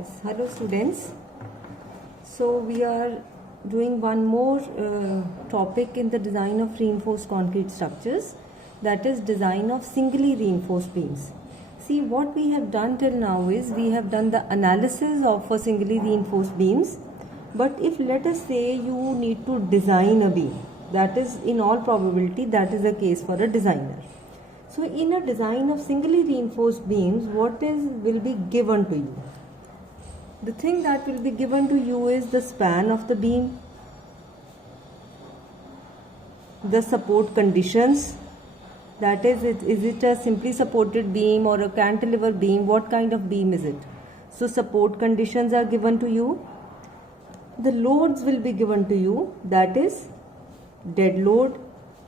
Yes, hello students. So we are doing one more topic in the design of reinforced concrete structures, that is design of singly reinforced beams. See, what we have done till now is we have done the analysis of for singly reinforced beams, but if let us say you need to design a beam, that is in all probability that is the case for a designer. So in a design of singly reinforced beams, what will be given to you? The thing that will be given to you is the span of the beam, the support conditions, that is it a simply supported beam or a cantilever beam, what kind of beam is it? So support conditions are given to you. The loads will be given to you, that is dead load,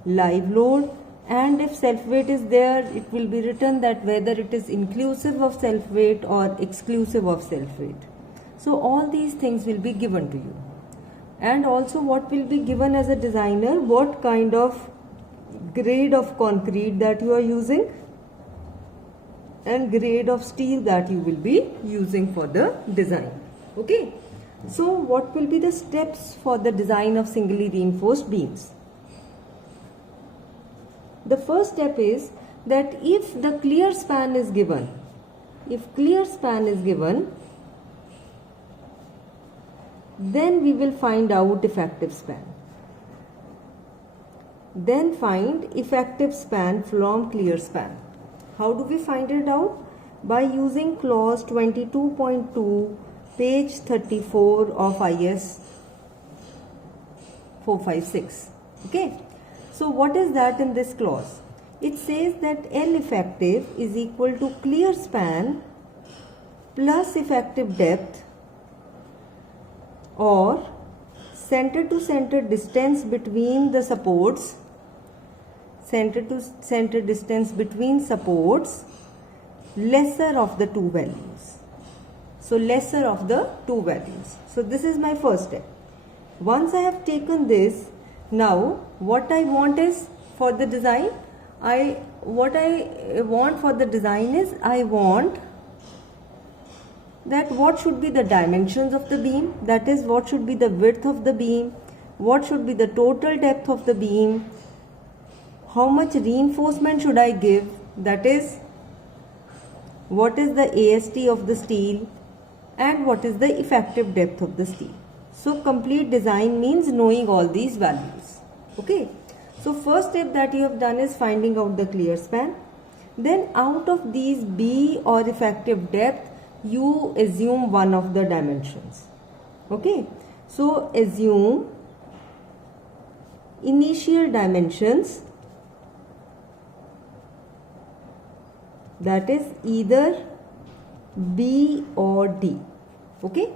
live load, and if self weight is there, it will be written that whether it is inclusive of self weight or exclusive of self weight. So all these things will be given to you. And also what will be given as a designer, what kind of grade of concrete that you are using and grade of steel that you will be using for the design. Okay. So what will be the steps for the design of singly reinforced beams? The first step is that if the clear span is given, then we will find out effective span. Then find effective span from clear span. How do we find it out? By using clause 22.2, page 34 of IS 456. Okay. So what is that in this clause? It says that L effective is equal to clear span plus effective depth or center to center distance between the supports, center to center distance between supports, lesser of the two values. So lesser of the two values. So this is my first step. Once I have taken this, now what I want is for the design, I want that what should be the dimensions of the beam, that is what should be the width of the beam, what should be the total depth of the beam, how much reinforcement should I give, that is what is the AST of the steel, and what is the effective depth of the steel. So complete design means knowing all these values. Okay. So first step that you have done is finding out the clear span. Then out of these B or effective depth, you assume one of the dimensions. Okay. So assume initial dimensions, that is either B or D. Okay.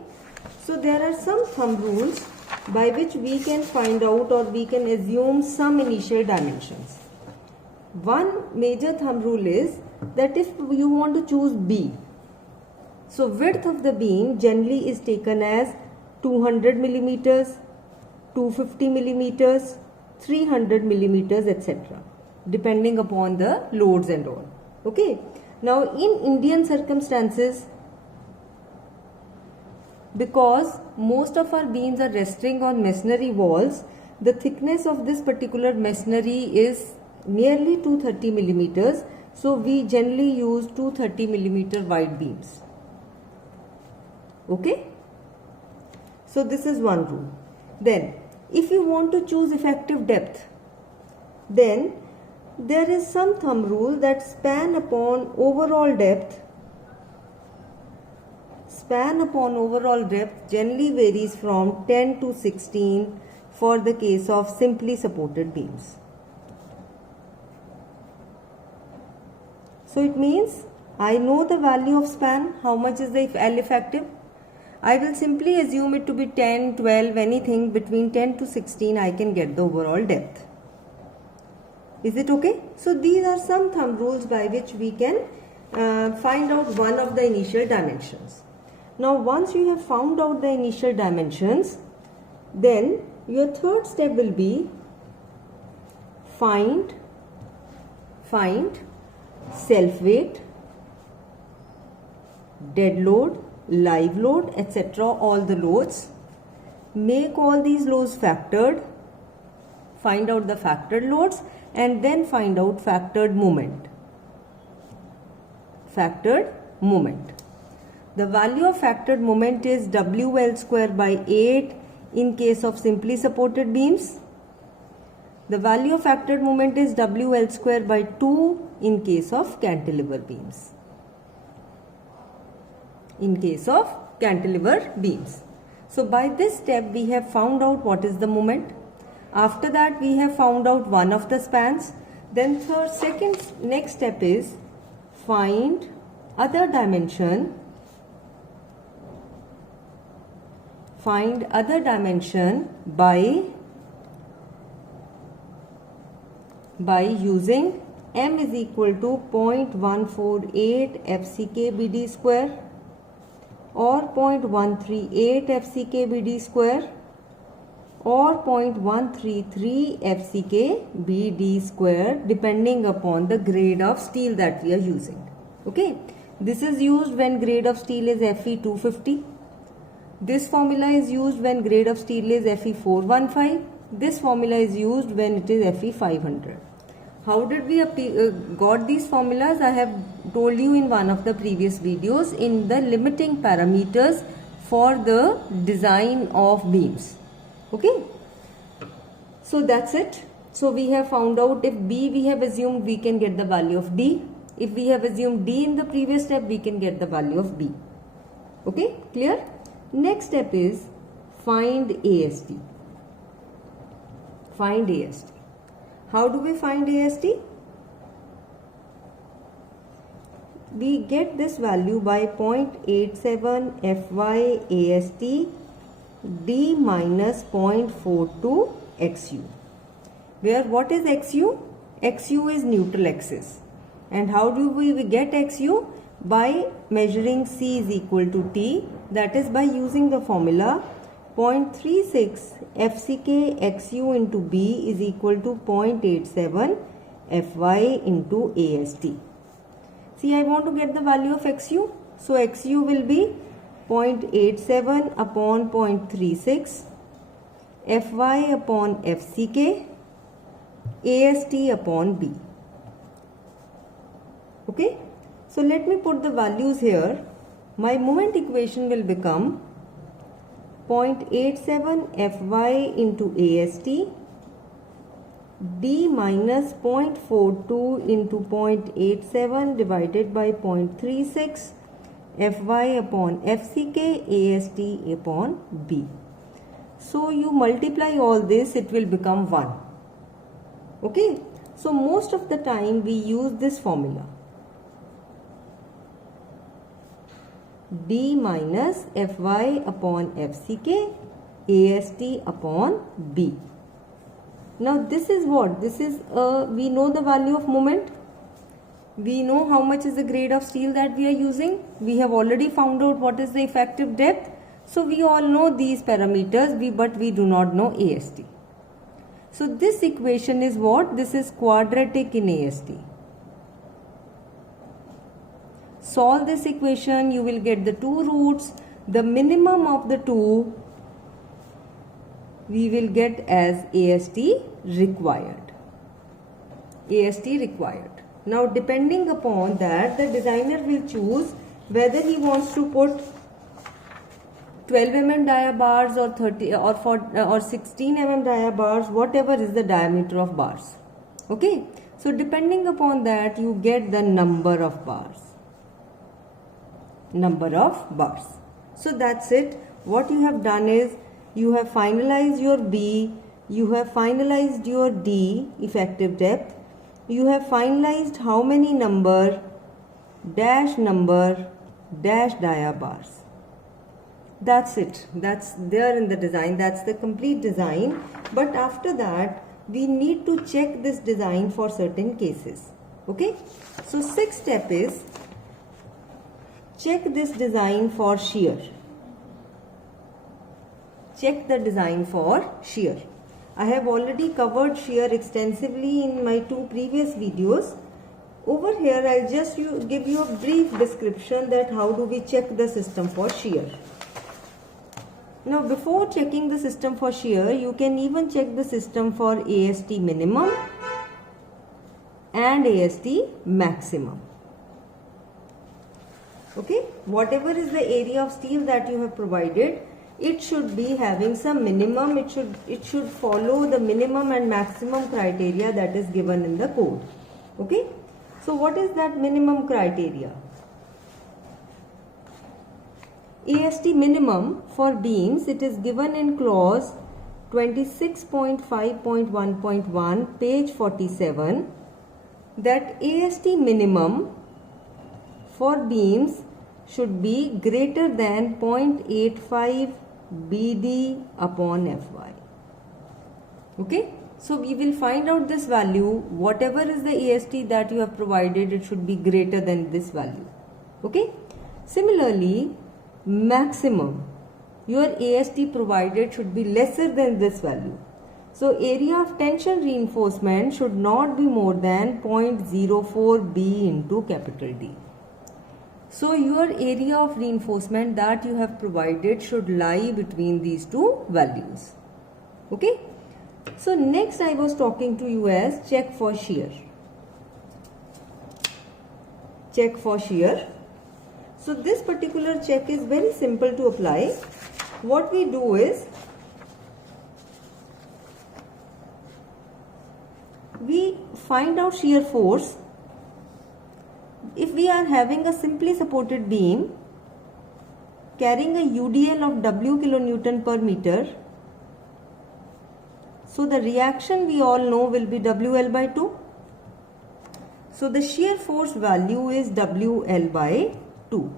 So there are some thumb rules by which we can find out or we can assume some initial dimensions. One major thumb rule is that if you want to choose B, so width of the beam generally is taken as 200 millimeters, 250 millimeters, 300 millimeters, etc. depending upon the loads and all. Okay. Now in Indian circumstances, because most of our beams are resting on masonry walls, the thickness of this particular masonry is nearly 230 millimeters. So we generally use 230 millimeter wide beams. Okay. So this is one rule. Then if you want to choose effective depth, then there is some thumb rule that span upon overall depth generally varies from 10 to 16 for the case of simply supported beams. So it means I know the value of span, how much is the L effective. I will simply assume it to be 10, 12, anything between 10 to 16 I can get the overall depth. Is it okay? So these are some thumb rules by which we can find out one of the initial dimensions. Now once you have found out the initial dimensions, then your third step will be find self weight, dead load, live load, etc., all the loads. Make all these loads factored, find out the factored loads, and then find out factored moment. Factored moment. The value of factored moment is WL square by 8 in case of simply supported beams. The value of factored moment is WL square by 2 in case of cantilever beams. In case of cantilever beams. So by this step we have found out what is the moment. After that we have found out one of the spans. Then next step is find other dimension. Find other dimension by using m is equal to 0.148 FCK BD square or 0.138 FCK BD square or 0.133 FCK BD square, depending upon the grade of steel that we are using. Okay, this is used when grade of steel is Fe 250. This formula is used when grade of steel is Fe 415. This formula is used when it is Fe 500. How did we got these formulas? I have told you in one of the previous videos in the limiting parameters for the design of beams. Okay, so that's it. So we have found out if B we have assumed, we can get the value of D. If we have assumed D in the previous step, we can get the value of B. Okay, clear? Next step is find AST. Find AST. How do we find AST? We get this value by 0.87 Fy AST D minus 0.42 XU. Where what is XU? XU is neutral axis. And how do we get XU? By measuring C is equal to T, that is by using the formula 0.36 FCK XU into B is equal to 0.87 Fy into AST. See, I want to get the value of XU. So XU will be 0.87 upon 0.36 Fy upon FCK AST upon B. Okay, so let me put the values here. My moment equation will become 0.87 Fy into AST D minus 0.42 into 0.87 divided by 0.36 Fy upon FCK AST upon B. So you multiply all this, it will become 1. Okay, so most of the time we use this formula. D minus Fy upon FCK AST upon B. Now this is what? This is we know the value of moment. We know how much is the grade of steel that we are using. We have already found out what is the effective depth. So we all know these parameters, but we do not know AST. So this equation is what? This is quadratic in AST. Solve this equation, you will get the two roots. The minimum of the two we will get as AST required. AST required. Now depending upon that, the designer will choose whether he wants to put 12 mm dia bars or 30 or 16 mm dia bars, whatever is the diameter of bars. Okay, so depending upon that you get the number of bars. So that's it. What you have done is you have finalized your B, you have finalized your D effective depth, you have finalized how many number dash dia bars. That's it. That's there in the design. That's the complete design. But after that we need to check this design for certain cases. Okay, so sixth step is check this design for shear. Check the design for shear. I have already covered shear extensively in my two previous videos. over here I'll just give you a brief description that how do we check the system for shear. Now before checking the system for shear, you can even check the system for AST minimum and AST maximum. Okay, whatever is the area of steel that you have provided, it should be having some minimum. It should follow the minimum and maximum criteria that is given in the code. Okay, so what is that minimum criteria? AST minimum for beams, it is given in clause 26.5.1.1 page 47 that AST minimum for beams should be greater than 0.85 BD upon Fy. Okay, so we will find out this value. Whatever is the AST that you have provided, it should be greater than this value. Okay, similarly maximum, your AST provided should be lesser than this value. So area of tension reinforcement should not be more than 0.04 B into capital D. So your area of reinforcement that you have provided should lie between these two values. Okay. So next I was talking to you as check for shear. Check for shear. So this particular check is very simple to apply. What we do is, we find out shear force. If we are having a simply supported beam carrying a UDL of W kilonewton per meter, so the reaction we all know will be WL by 2. So the shear force value is WL by 2.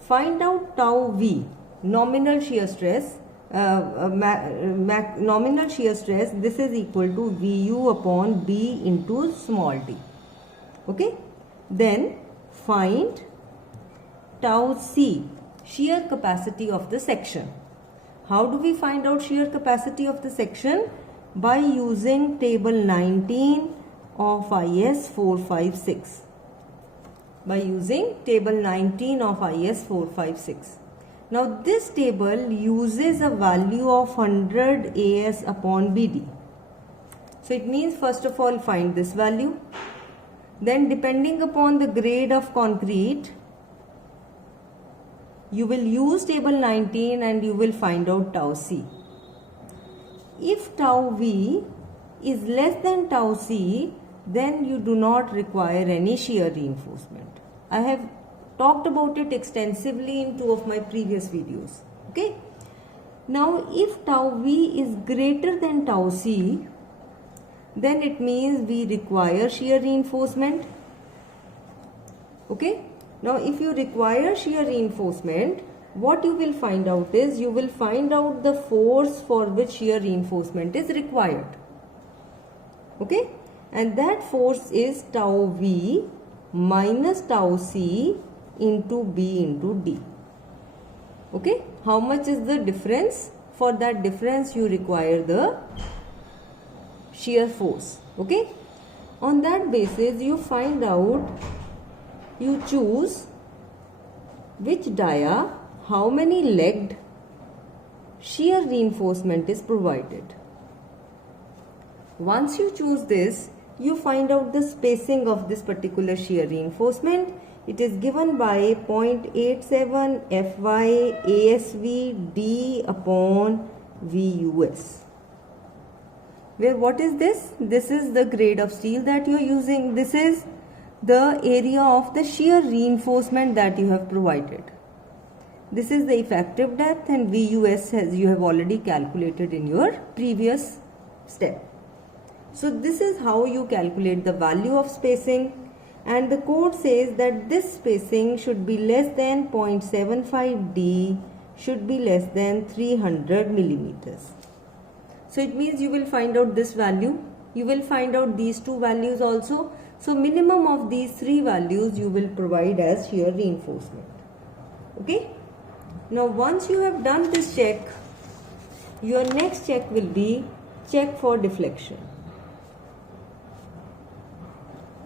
Find out tau V, nominal shear stress. Nominal shear stress, this is equal to VU upon B into small d. Okay. Then find tau C, shear capacity of the section. How do we find out shear capacity of the section? By using table 19 of IS 456. By using table 19 of IS 456. Now this table uses a value of 100 AS upon BD. So it means first of all find this value. Then depending upon the grade of concrete, you will use table 19 and you will find out tau C. If tau V is less than tau C, then you do not require any shear reinforcement. I have talked about it extensively in 2 of my previous videos. Okay. Now if tau V is greater than tau C, then it means we require shear reinforcement. Okay. Now if you require shear reinforcement, what you will find out is, you will find out the force for which shear reinforcement is required. Okay. And that force is tau V minus tau C into B into D. Okay. How much is the difference? For that difference you require the shear force. Okay. On that basis you find out, you choose which dia, how many legged shear reinforcement is provided. Once you choose this, you find out the spacing of this particular shear reinforcement. It is given by 0.87 Fy ASV D upon VUS. Where what is this? This is the grade of steel that you are using. This is the area of the shear reinforcement that you have provided. This is the effective depth, and VUS as you have already calculated in your previous step. So this is how you calculate the value of spacing, and the code says that this spacing should be less than 0.75 D, should be less than 300 millimeters. So it means you will find out this value, you will find out these two values also. So minimum of these 3 values you will provide as shear reinforcement. Okay. Now once you have done this check, your next check will be check for deflection.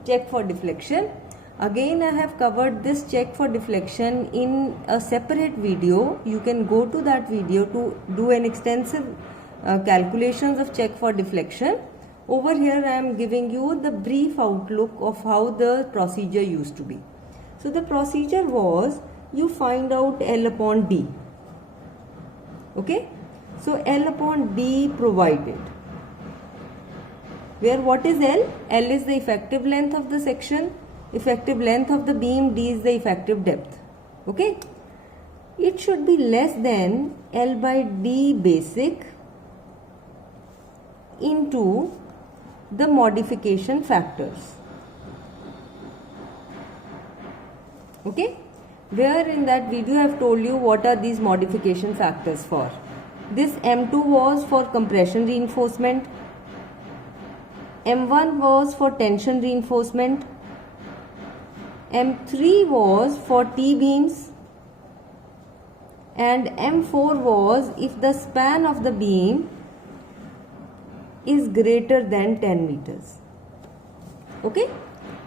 check for deflection. Again, I have covered this check for deflection in a separate video. You can go to that video to do an extensive calculations of check for deflection. Over here I am giving you the brief outlook of how the procedure used to be. So the procedure was, you find out L upon D. Okay, so L upon D provided, where what is L? L is the effective length of the section, effective length of the beam, D is the effective depth. Okay, it should be less than L by D basic into the modification factors. Okay, where in that video I have told you what are these modification factors for. This M2 was for compression reinforcement, M1 was for tension reinforcement, M3 was for T-beams, and M4 was if the span of the beam is greater than 10 meters. Okay,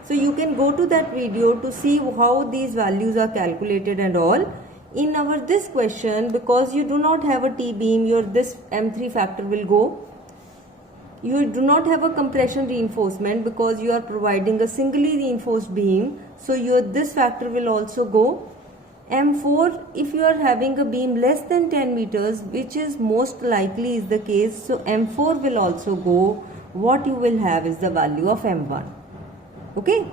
so you can go to that video to see how these values are calculated and all. In our this question, because you do not have a T-beam, your this M3 factor will go. You do not have a compression reinforcement because you are providing a singly reinforced beam, so your this factor will also go. M4, if you are having a beam less than 10 meters, which is most likely is the case, so M4 will also go. What you will have is the value of M1. Okay,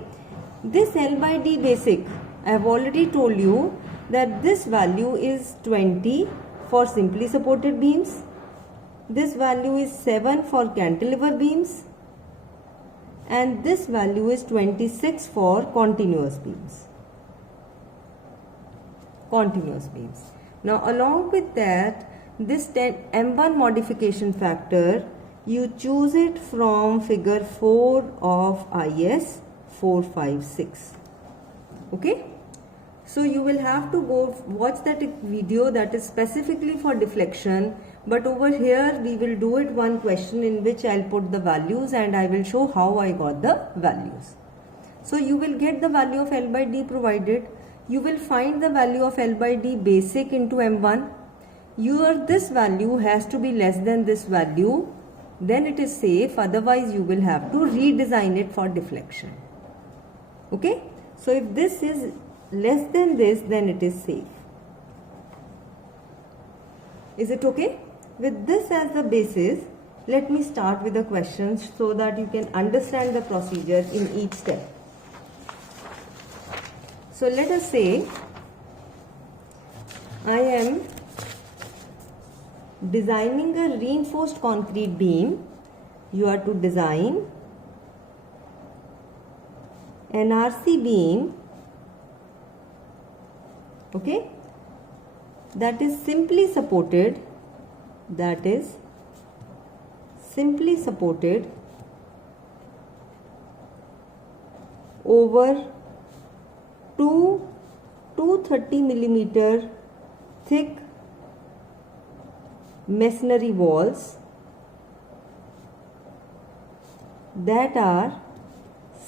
this L by D basic, I have already told you that this value is 20 for simply supported beams. This value is 7 for cantilever beams, and this value is 26 for continuous beams. Now along with that, this M1 modification factor, you choose it from figure 4 of IS 456. Okay, so you will have to go watch that video that is specifically for deflection. But over here we will do it one question in which I'll put the values and I will show how I got the values. So you will get the value of L by D provided. You will find the value of L by D basic into M1. This value has to be less than this value. Then it is safe. Otherwise you will have to redesign it for deflection. Okay. So if this is less than this, then it is safe. Is it okay? With this as the basis, let me start with the questions so that you can understand the procedure in each step. So let us say I am designing a reinforced concrete beam. You are to design an RC beam, okay, that is simply supported over two 230 millimeter thick masonry walls that are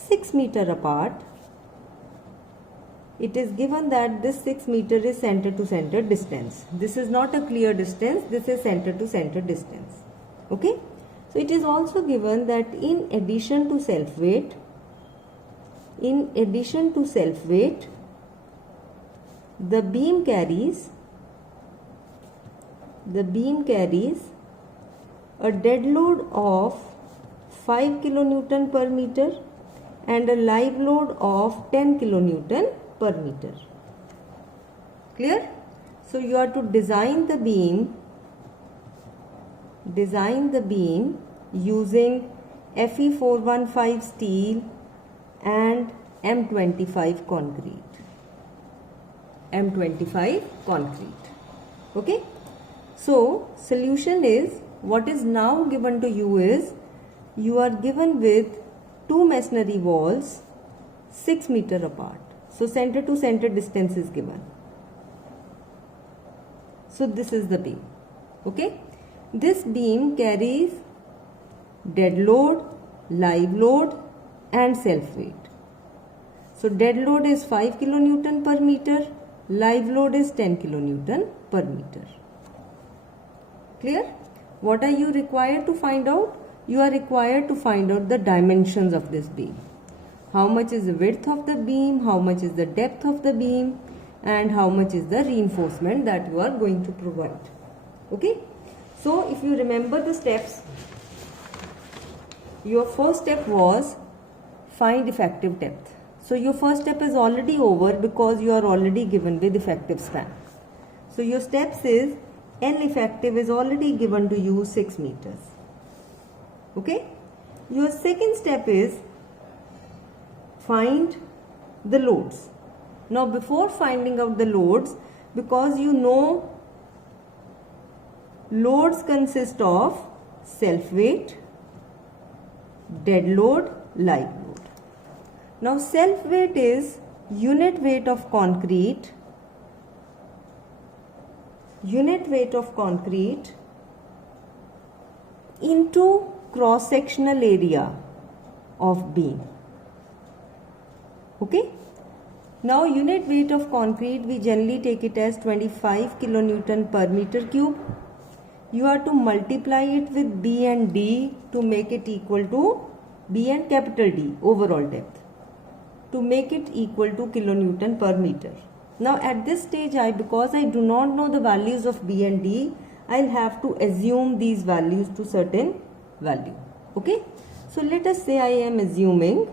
6 meter apart. It is given that this 6 meter is center to center distance. This is not a clear distance, this is center to center distance. Okay. So it is also given that in addition to self weight, the beam carries a dead load of 5 kilonewton per meter and a live load of 10 kilonewton per meter. Clear? So you are to design the beam using Fe415 steel and M25 concrete. Okay. So solution is, what is now given to you is, you are given with two masonry walls 6 meter apart. So center to center distance is given. So this is the beam. Okay. This beam carries dead load, live load and self weight. So dead load is 5 kilonewton per meter, live load is 10 kilonewton per meter. Clear? What are you required to find out? You are required to find out the dimensions of this beam. How much is the width of the beam, how much is the depth of the beam, and how much is the reinforcement that you are going to provide. Okay? So if you remember the steps, your first step was find effective depth. So your first step is already over because you are already given with effective span. So your steps is L effective is already given to you 6 meters. Okay? Your second step is find the loads. Now before finding out the loads, because you know loads consist of self weight, dead load, live load. Now self weight is unit weight of concrete into cross sectional area of beam. Okay? Now unit weight of concrete, we generally take it as 25 kilonewton per meter cube. You have to multiply it with B and D to make it equal to B and capital D, overall depth, to make it equal to kilonewton per meter. Now at this stage, because I do not know the values of B and D, I'll have to assume these values to certain value. Okay? So let us say I am assuming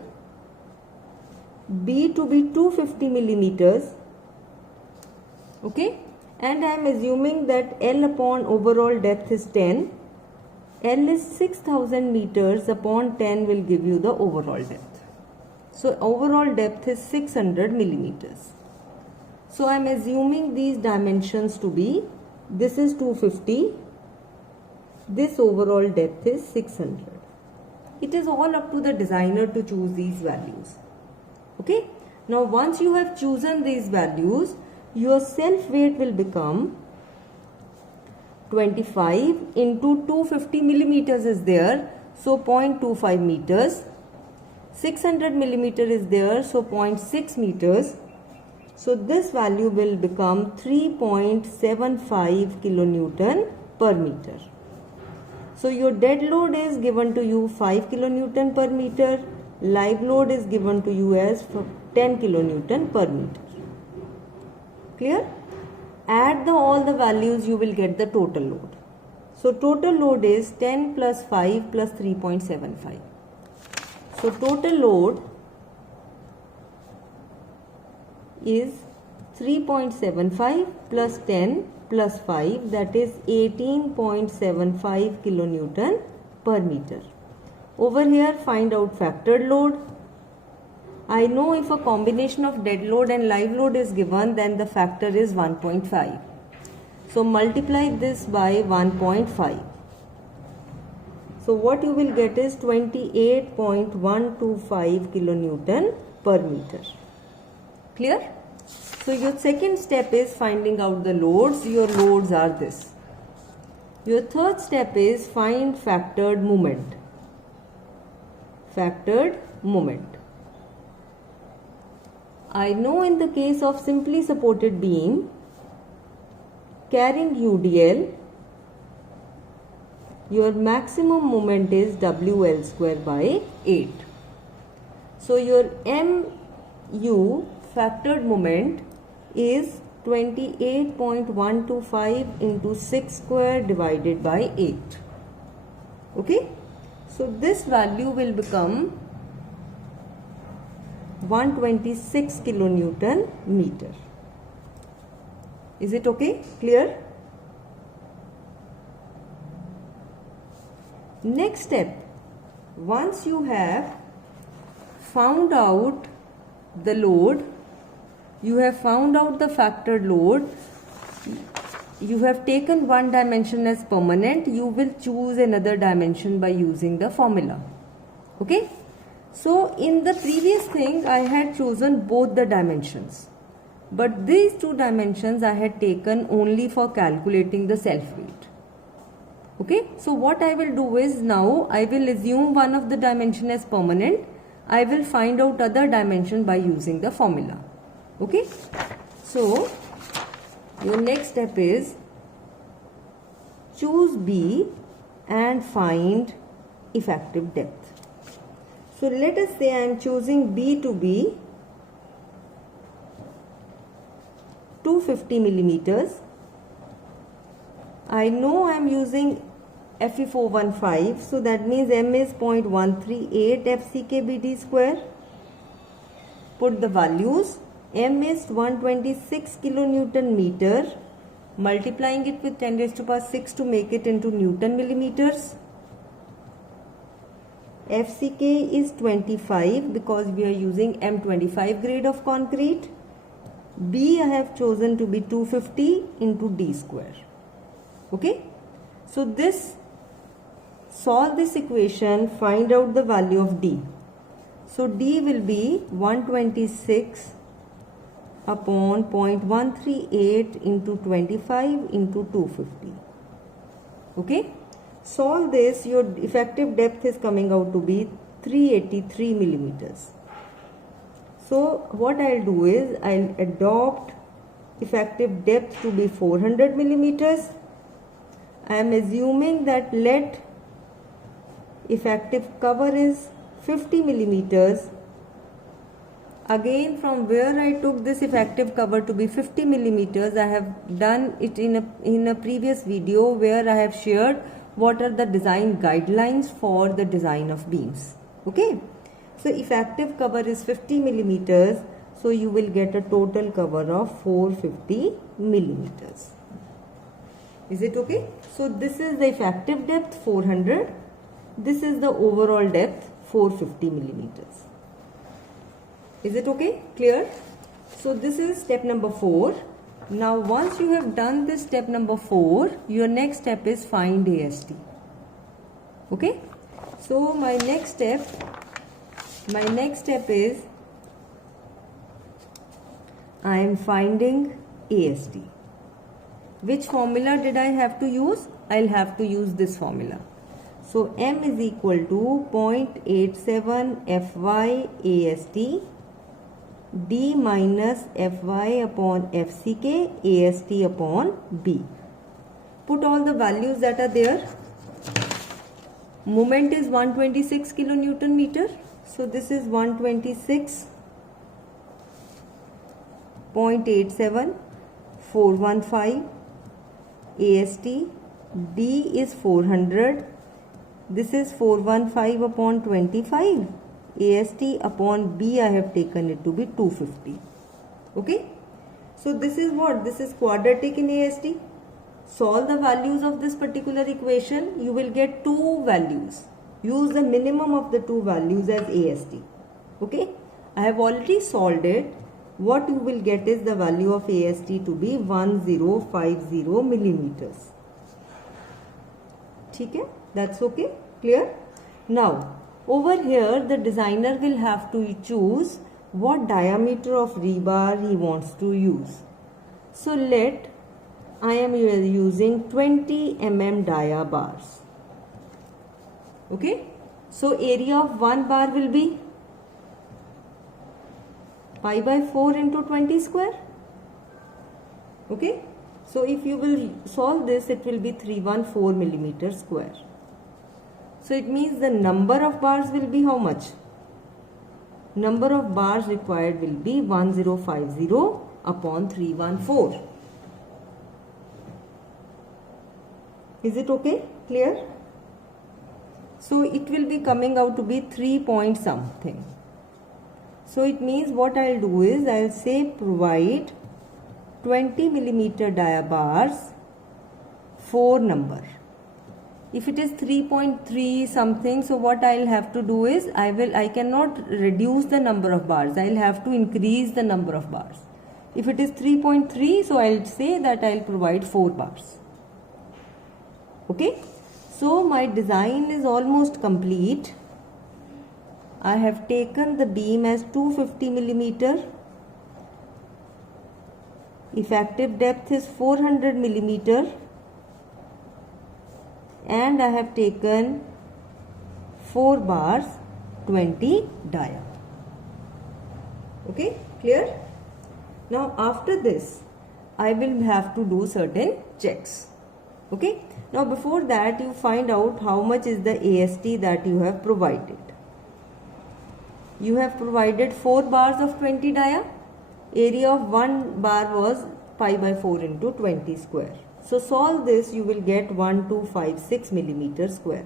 B to be 250 millimeters. Okay? And I am assuming that L upon overall depth is 10. L is 6000 meters upon 10 will give you the overall depth. So overall depth is 600 millimeters. So I am assuming these dimensions to be, this is 250, this overall depth is 600. It is all up to the designer to choose these values. Okay? Now once you have chosen these values, your self weight will become 25 into 250 millimeters is there, so 0.25 meters. 600 millimeter is there, so 0.6 meters. So this value will become 3.75 kilonewton per meter. So your dead load is given to you 5 kilonewton per meter. Live load is given to you as 10 kilonewton per meter. Clear? Add all the values, you will get the total load. So total load is 10 plus 5 plus 3.75. So total load is 3.75 plus 10 plus 5, that is 18.75 kilonewton per meter. Over here find out factored load. I know if a combination of dead load and live load is given, then the factor is 1.5. So multiply this by 1.5. So what you will get is 28.125 kilonewton per meter. Clear? So your second step is finding out the loads. Your loads are this. Your third step is find factored moment. Factored moment. I know in the case of simply supported beam carrying UDL, your maximum moment is WL square by 8. So your MU factored moment is 28.125 into 6 square divided by 8. Okay? So this value will become 126 kilonewton meter. Is it okay? Clear? Next step, once you have found out the load, you have found out the factored load, you have taken one dimension as permanent, you will choose another dimension by using the formula. Okay? So in the previous thing I had chosen both the dimensions, but these two dimensions I had taken only for calculating the self weight. Okay, so what I will do is now I will assume one of the dimension as permanent. I will find out other dimension by using the formula. Okay. So your next step is choose B and find effective depth. So let us say I am choosing B to be 250 millimeters. I know I am using Fe415, so that means M is 0.138 FCKBD square. Put the values. M is 126 kilonewton meter. Multiplying it with 10 raised to power 6 to make it into Newton millimeters. FCK is 25 because we are using M25 grade of concrete. B I have chosen to be 250 into D square. Okay. So solve this equation, find out the value of D. So D will be 126 upon 0.138 into 25 into 250. Okay. Solve this, your effective depth is coming out to be 383 millimeters. So what I'll do is I'll adopt effective depth to be 400 millimeters. I am assuming that let effective cover is 50 millimeters. Again, from where I took this effective cover to be 50 millimeters, I have done it in a previous video where I have shared what are the design guidelines for the design of beams. Okay. So effective cover is 50 millimeters. So you will get a total cover of 450 millimeters. Is it okay? So this is the effective depth 400. This is the overall depth 450 millimeters. Is it okay? Clear? So this is step number 4. Now once you have done this step number 4, your next step is find AST. Okay? So my next step is I am finding AST. Which formula did I have to use? I'll have to use this formula. So M is equal to 0.87 Fy AST D minus Fy upon FCK AST upon B. Put all the values that are there. Moment is 126 kilonewton meter. So this is 126.87 415 AST. D is 400. This is 415 upon 25. AST upon B I have taken it to be 250. Okay. So this is what? This is quadratic in AST. Solve the values of this particular equation. You will get two values. Use the minimum of the two values as AST. Okay. I have already solved it. What you will get is the value of AST to be 1050 millimeters. Okay. That's okay. Clear? Now over here the designer will have to choose what diameter of rebar he wants to use. So let I am using 20 mm dia bars. Okay. So area of one bar will be pi by 4 into 20 square. Okay. So if you will solve this, it will be 314 millimeter square. So it means the number of bars will be how much? Number of bars required will be 1050 upon 314. Is it okay? Clear? So it will be coming out to be 3 point something. So it means what I'll do is I'll say provide 20 millimeter dia bars, 4 number. If it is 3.3 something, so what I'll have to do is I cannot reduce the number of bars. I'll have to increase the number of bars. If it is 3.3, so I'll say that I'll provide 4 bars. Okay. So my design is almost complete. I have taken the beam as 250 millimeter. Effective depth is 400 millimeter. And I have taken 4 bars 20 dia. Okay, clear? Now after this I will have to do certain checks. Okay, now before that you find out how much is the AST that you have provided. You have provided 4 bars of 20 dia. Area of 1 bar was pi by 4 into 20 square. So solve this, you will get 1256 millimeter square.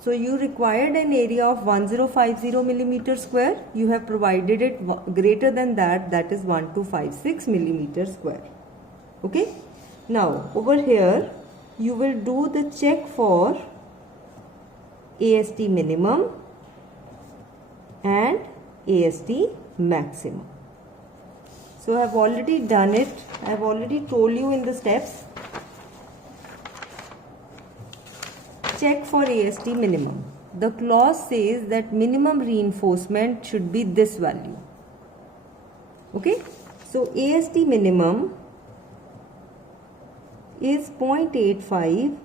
So you required an area of 1050 millimeter square. You have provided it greater than that, that is 1256 millimeter square. Okay. Now over here you will do the check for AST minimum and AST maximum. So I have already done it. I have already told you in the steps. Check for AST minimum. The clause says that minimum reinforcement should be this value. Okay. So AST minimum is 0.85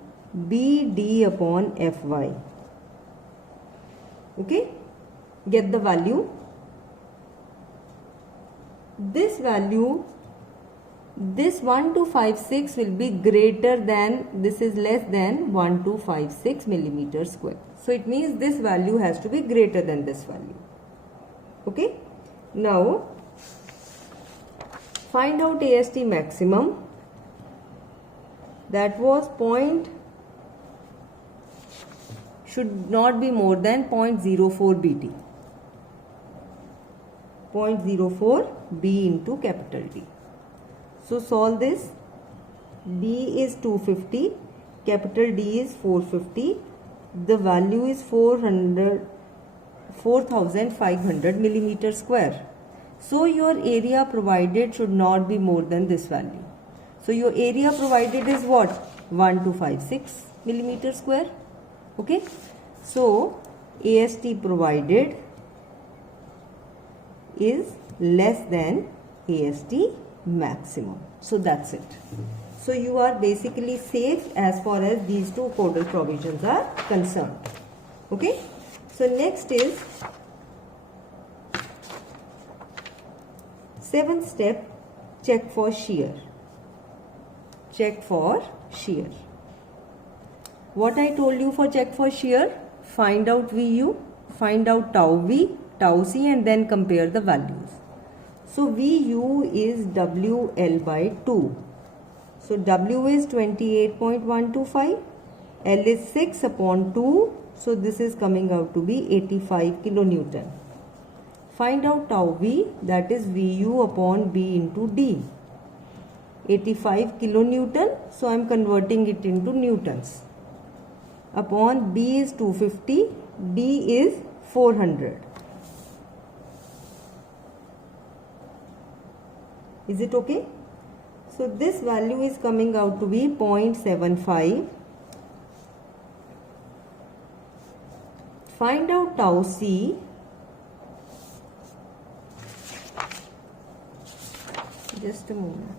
BD upon FY. Okay. Get the value. This value, this 1256 will be greater than, this is less than 1256 millimeter square. So it means this value has to be greater than this value. Okay. Now find out AST maximum. That was should not be more than 0.04 BT. 0.04 B into capital D. So solve this. B is 250, capital D is 450. The value is 4500 millimeter square. So your area provided should not be more than this value. So your area provided is what? 1256 millimeter square. Okay. So AST provided is less than AST maximum. So that's it. So you are basically safe as far as these two codal provisions are concerned. Okay. So next is 7th step, check for shear. Check for shear. What I told you for check for shear? Find out VU, find out tau V, tau C, and then compare the values. So VU is WL by 2. So W is 28.125, L is 6 upon 2. So this is coming out to be 85 kilonewton. Find out tau V, that is VU upon B into D. 85 kilonewton, so I am converting it into newtons. Upon B is 250, D is 400. Is it okay? So this value is coming out to be 0.75. Find out tau C. Just a moment.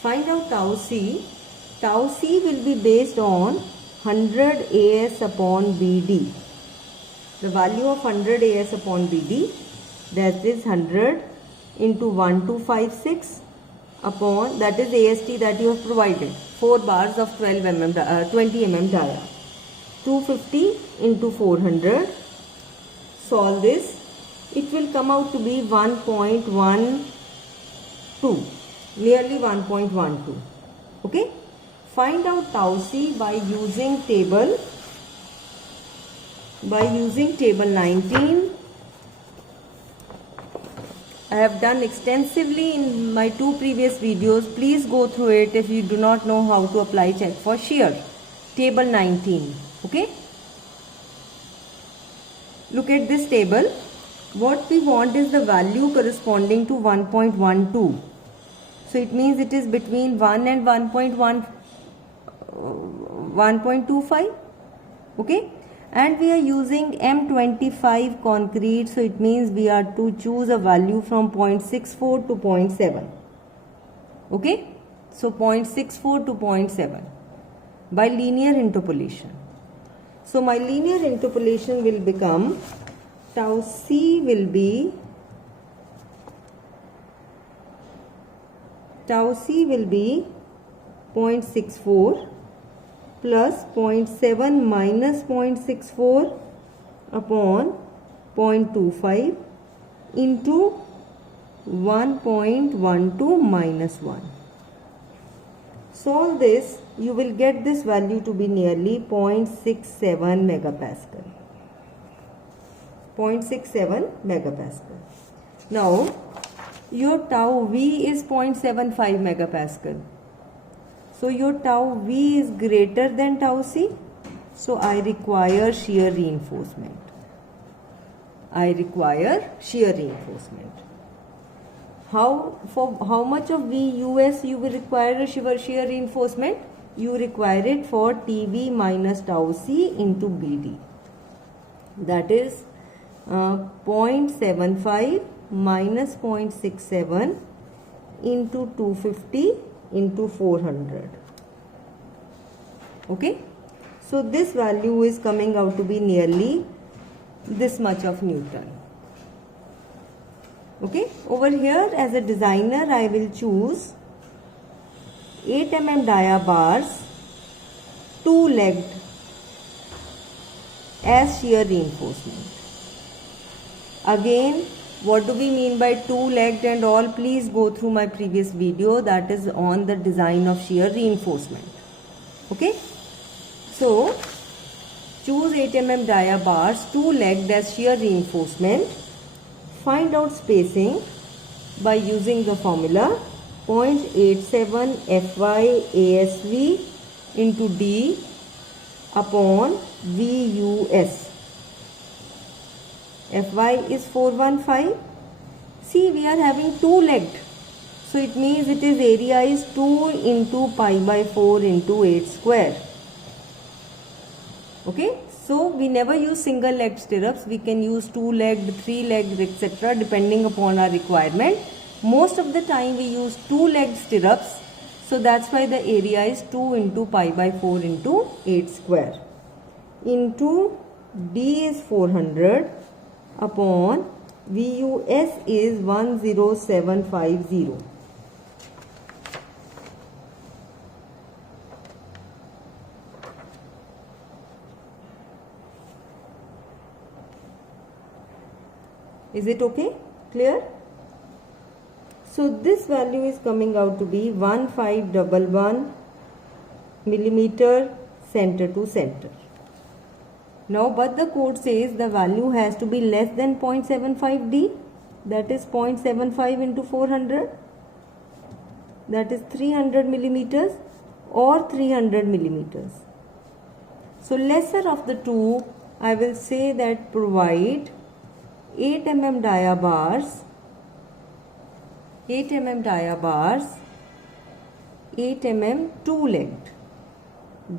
Find out tau C. Tau C will be based on 100 AS upon BD. The value of 100 AS upon BD, that is 100 into 1256 upon, that is AST that you have provided, 4 bars of 20 mm dia. 250 into 400. Solve this. It will come out to be 1.12, nearly 1.12. Okay. Find out tau C by using table 19. I have done extensively in my 2 previous videos. Please go through it if you do not know how to apply check for shear. Table 19. Okay. Look at this table. What we want is the value corresponding to 1.12. So it means it is between 1 and 1.25. Okay. And we are using M25 concrete, so it means we are to choose a value from 0.64 to 0.7. Okay. So 0.64 to 0.7. by linear interpolation. So my linear interpolation will become tau C will be 0.64 plus 0.7 minus 0.64 upon 0.25 into 1.12 minus 1. Solve this, you will get this value to be nearly 0.67 megapascal. 0.67 megapascal. Now, your tau V is 0.75 megapascal. So, your tau V is greater than tau C. So, I require shear reinforcement. I require shear reinforcement. How much of VUS you will require a shear reinforcement? You require it for TV minus tau C into BD. That is 0.75 minus 0.67 into 250 into 400. Okay. So this value is coming out to be nearly this much of Newton. Okay, over here as a designer I will choose 8 mm dia bars 2-legged as shear reinforcement. Again, what do we mean by 2-legged and all? Please go through my previous video that is on the design of shear reinforcement. Okay, so choose 8 mm dia bars 2-legged as shear reinforcement. Find out spacing by using the formula 0.87 Fy ASV into D upon VUS. Fy is 415. See, we are having 2-legged. So it means it is area is 2 into pi by 4 into 8 square. Okay. So we never use single legged stirrups. We can use 2-legged, 3-legged, etc. depending upon our requirement. Most of the time we use 2-legged stirrups. So that's why the area is 2 into pi by 4 into 8 square. Into D is 400 upon VUS is 10750. Is it okay? Clear? So this value is coming out to be 1511 millimeter center to center. Now, but the code says the value has to be less than 0.75 D. That is 0.75 into 400. That is 300 millimeters or 300 millimeters. So lesser of the two, I will say that provide 8 mm dia bars, 8 mm dia bars, 8 mm 2-legged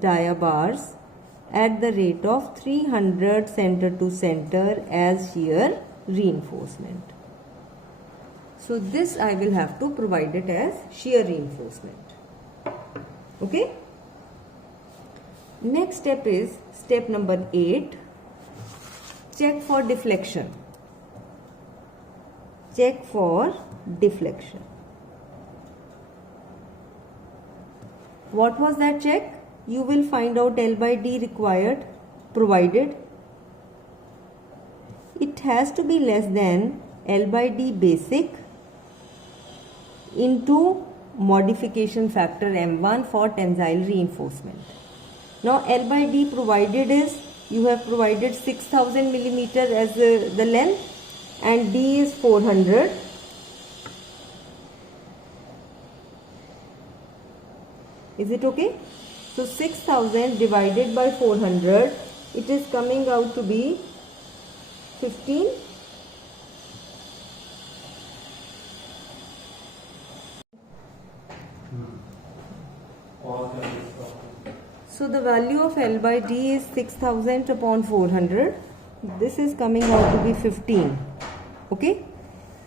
dia bars at the rate of 300 center to center as shear reinforcement. So this I will have to provide it as shear reinforcement. Okay. Next step is step number 8. Check for deflection. Check for deflection. What was that check? You will find out L by D required, provided it has to be less than L by D basic into modification factor M1 for tensile reinforcement. Now L by D provided is, you have provided 6000 millimeter as the length and D is 400. Is it okay? So 6000 divided by 400, it is coming out to be 15. So the value of L by D is 6000 upon 400. This is coming out to be 15. Okay.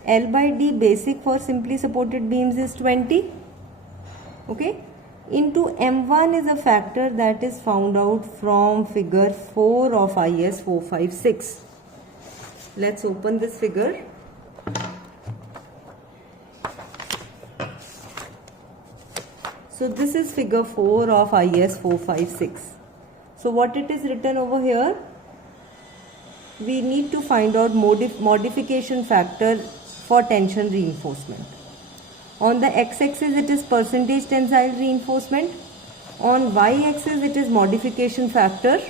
L by D basic for simply supported beams is 20. Okay. into M1 is a factor that is found out from figure 4 of IS 456. Let's open this figure. So this is figure 4 of IS 456. So what it is written over here? We need to find out modification factor for tension reinforcement. On the x-axis it is percentage tensile reinforcement. On y-axis it is modification factor.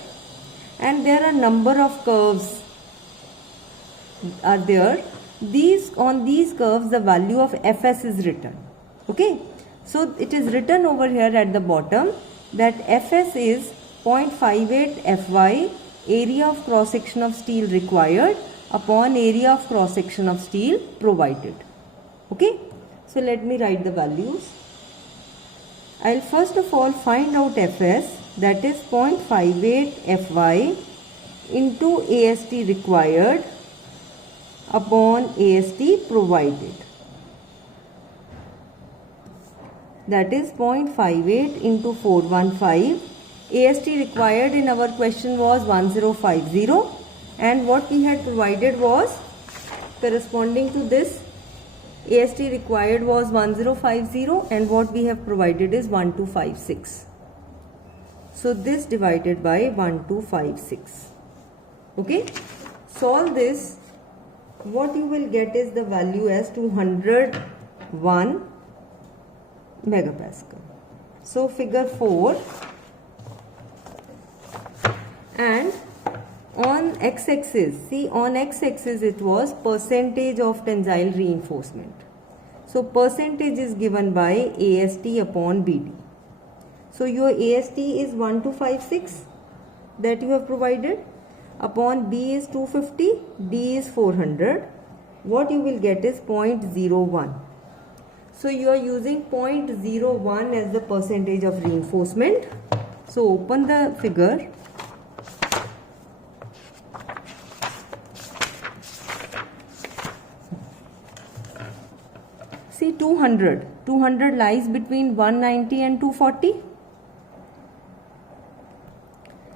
And there are number of curves are there. On these curves the value of Fs is written. Okay. So it is written over here at the bottom that Fs is 0.58 Fy area of cross section of steel required upon area of cross section of steel provided. Okay. So let me write the values. I'll first of all find out Fs, that is 0.58 Fy into AST required upon AST provided. That is 0.58 into 415. AST required in our question was 1050, and what we had provided was corresponding to this. AST required was 1050 and what we have provided is 1256. So this divided by 1256. Okay. Solve this. What you will get is the value as 201 megapascal. So figure 4, and on x-axis, see on x-axis it was percentage of tensile reinforcement. So percentage is given by AST upon BD. So your AST is 1256 that you have provided, upon B is 250, D is 400. What you will get is 0.01. So you are using 0.01 as the percentage of reinforcement. So open the figure. See 200. 200 lies between 190 and 240.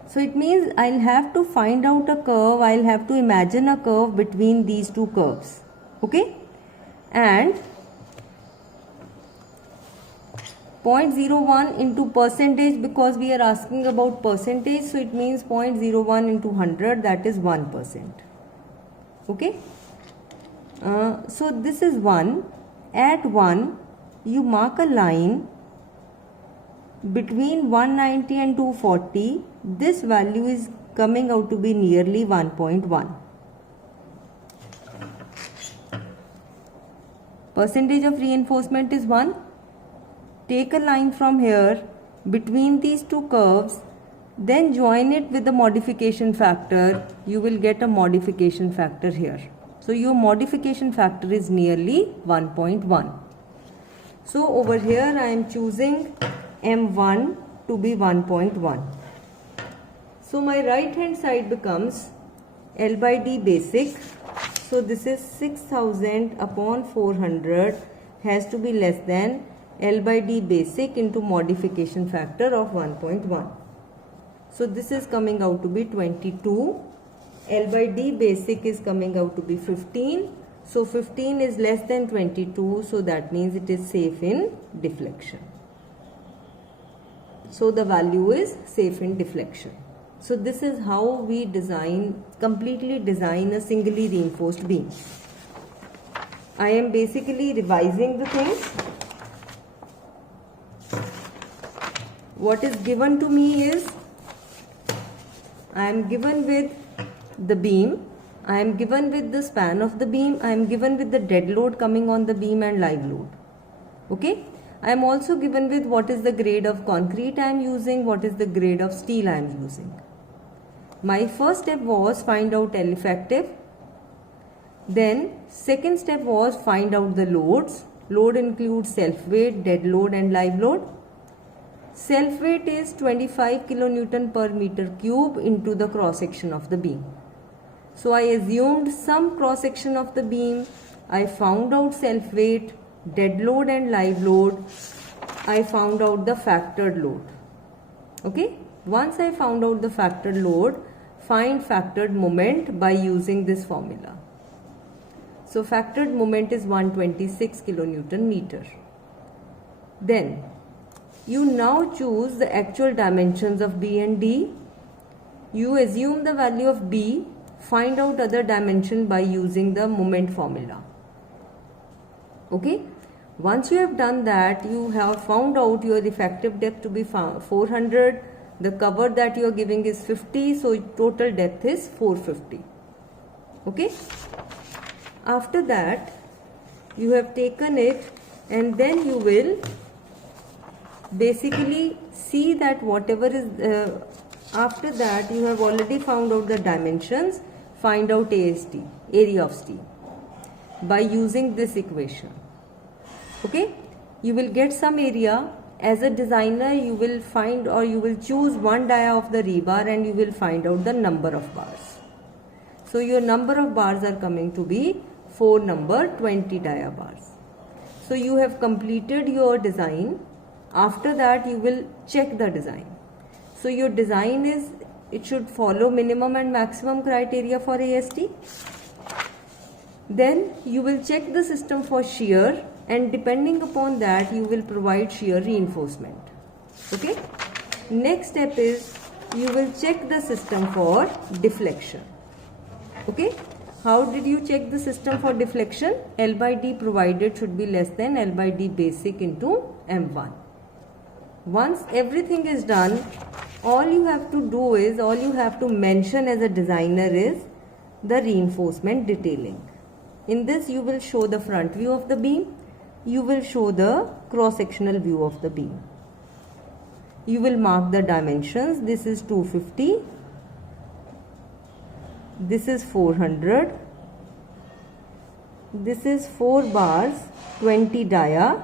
So it means I'll have to find out a curve. I'll have to imagine a curve between these two curves. Okay. And 0.01 into percentage, because we are asking about percentage. So it means 0.01 into 100, that is 1%. Okay. So this is 1. At 1, you mark a line between 190 and 240. This value is coming out to be nearly 1.1. Percentage of reinforcement is 1. Take a line from here between these two curves, then join it with the modification factor. You will get a modification factor here. So your modification factor is nearly 1.1. So over here I am choosing M1 to be 1.1. So my right hand side becomes L by D basic. So this is 6000 upon 400 has to be less than L by D basic into modification factor of 1.1. So this is coming out to be 22. L by D basic is coming out to be 15. So 15 is less than 22. So that means it is safe in deflection. So the value is safe in deflection. So this is how we completely design a singly reinforced beam. I am basically revising the things. What is given to me is, I am given with the beam, I am given with the span of the beam, I am given with the dead load coming on the beam and live load. Okay. I am also given with what is the grade of concrete I am using, what is the grade of steel I am using. My first step was find out L effective. Then second step was find out the loads. Load includes self weight, dead load and live load. Self weight is 25 kilonewton per meter cube into the cross section of the beam. So I assumed some cross section of the beam. I found out self weight, dead load and live load. I found out the factored load. Okay, once I found out the factored load, find factored moment by using this formula. So factored moment is 126 kilonewton meter. Then you now choose the actual dimensions of B and D. You assume the value of B, find out other dimension by using the moment formula. Okay, once you have done that, you have found out your effective depth to be 400. The cover that you are giving is 50, so total depth is 450. Okay, after that you have taken it, and then you will basically see that whatever is after that you have already found out the dimensions. Find out AST, area of steel, by using this equation. Okay, you will get some area. As a designer, you will find, or you will choose one dia of the rebar, and you will find out the number of bars. So your number of bars are coming to be 4 number 20 dia bars. So you have completed your design. After that you will check the design. So your design is, it should follow minimum and maximum criteria for AST. Then you will check the system for shear, and depending upon that you will provide shear reinforcement. Okay, next step is you will check the system for deflection. Okay, how did you check the system for deflection? L by D provided should be less than L by D basic into M1. Once everything is done, all you have to do is, all you have to mention as a designer is the reinforcement detailing. In this you will show the front view of the beam, you will show the cross-sectional view of the beam. You will mark the dimensions. This is 250, this is 400, this is 4 bars 20 dia.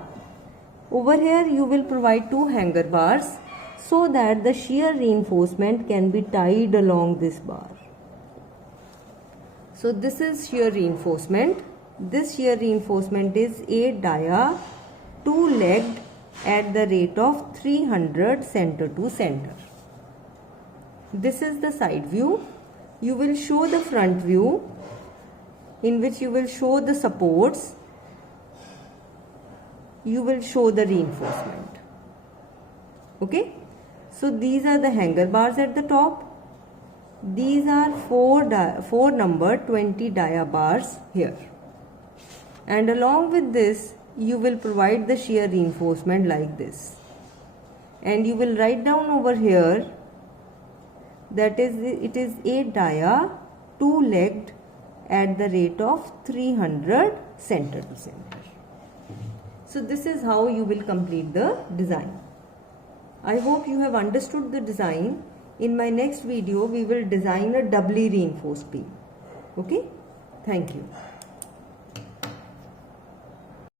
Over here you will provide 2 hanger bars so that the shear reinforcement can be tied along this bar. So this is shear reinforcement. This shear reinforcement is 8 dia, 2-legged at the rate of 300 center to center. This is the side view. You will show the front view, in which you will show the supports, you will show the reinforcement. Okay, so these are the hanger bars at the top. These are 4 number 20 dia bars here, and along with this you will provide the shear reinforcement like this, and you will write down over here that is, it is 8 dia, 2-legged at the rate of 300 center to center. So this is how you will complete the design. I hope you have understood the design. In my next video we will design a doubly reinforced beam. Okay, thank you.